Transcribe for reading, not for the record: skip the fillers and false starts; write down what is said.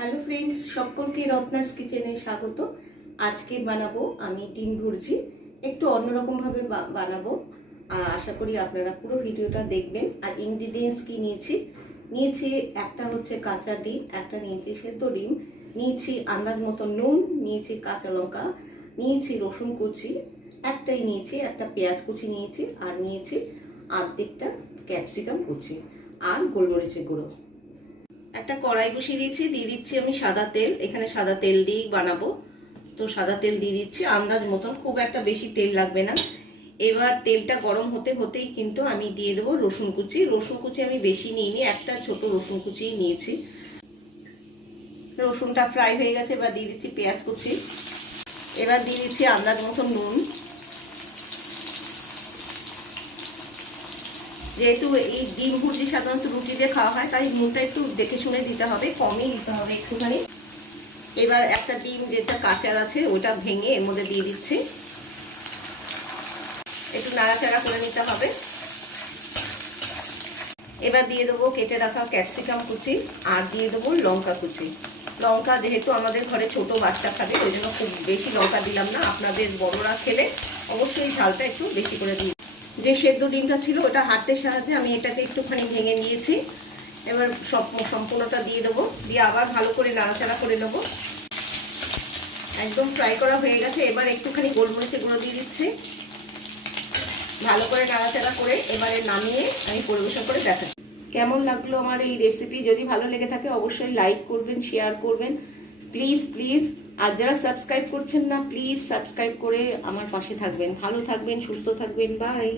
Hello friends, সকলকে রত্নাস কিচেনে স্বাগত। আজকে বানাবো আমি ডিম ভুর্জি। একটু অন্যরকম ভাবে বানাবো। আশা করি আপনারা পুরো ভিডিওটা দেখবেন। আর ইনগ্রিডিয়েন্টস কি নিয়েছি একটা হচ্ছে কাঁচা ডিম, একটা নিয়েছি সেদ্ধ ডিম, নিয়েছি আন্দাজ মতো নুন, নিয়েছি কাঁচা লঙ্কা, নিয়েছি রসুন কুচি একটাই নিয়েছি, একটা পেঁয়াজ কুচি নিয়েছি, আর নিয়েছি আর্ধেকটা ক্যাপসিকাম কুচি, আর গোলমরিচের গুঁড়ো। একটা কড়াই বসিয়ে দিয়েছি, দিয়ে দিচ্ছি আমি সাদা তেল। এখানে সাদা তেল দিয়েই বানাবো, তো সাদা তেল দিয়ে দিচ্ছি আন্দাজ মতন, খুব একটা বেশি তেল লাগবে না। এবার তেলটা গরম হতে হতেই কিন্তু আমি দিয়ে দেবো রসুন কুচি। রসুন কুচি আমি বেশি নিইনি, একটা ছোট রসুন কুচি নিয়েছি। রসুনটা ফ্রাই হয়ে গেছে, এবার দিয়ে দিচ্ছি পেঁয়াজ কুচি। এবার দিয়ে দিচ্ছি আন্দাজ মতন নুন। যেহেতু এই ডিম ভুর্জি সাধারণত রুটি দিয়ে খাওয়া হয়, তাই নুনটা একটু দেখে শুনে দিতে হবে, কমই দিতে হবে একটুখানি। এবার একটা ডিম যেটা কাঁচার আছে ওটা ভেঙে এর মধ্যে দিয়ে দিচ্ছি, একটু নাড়াচাড়া করে নিতে হবে। এবার দিয়ে দেবো কেটে রাখা ক্যাপসিকাম কুচি, আর দিয়ে দেবো লঙ্কা কুচি। লঙ্কা যেহেতু আমাদের ঘরে ছোট বাচ্চা খাবে, ওই জন্য খুব বেশি লঙ্কা দিলাম না। আপনাদের বড়রা খেলে অবশ্যই ঝালটা একটু বেশি করে দিই। যে সেদ্ধ ডিমটা ছিল ওটা হাতের সাহায্যে আমি এটাকে একটুখানি ভেঙে নিয়েছি। এবার সম্পূর্ণটা দিয়ে দেবো, দিয়ে আবার ভালো করে নাড়াচাড়া করে নেবো। একদম ফ্রাই করা হয়ে গেছে। এবার একটুখানি গোলমরিচের গুঁড়ো দিয়ে দিচ্ছি, ভালো করে নাড়াচাড়া করে এবারে নামিয়ে আমি পরিবেশন করে দেখাচ্ছি। কেমন লাগলো আমার এই রেসিপি? যদি ভালো লেগে থাকে অবশ্যই লাইক করবেন, শেয়ার করবেন, প্লিজ প্লিজ। আর যারা সাবস্ক্রাইব করছেন না, প্লিজ সাবস্ক্রাইব করে আমার পাশে থাকবেন। ভালো থাকবেন, সুস্থ থাকবেন, বাই।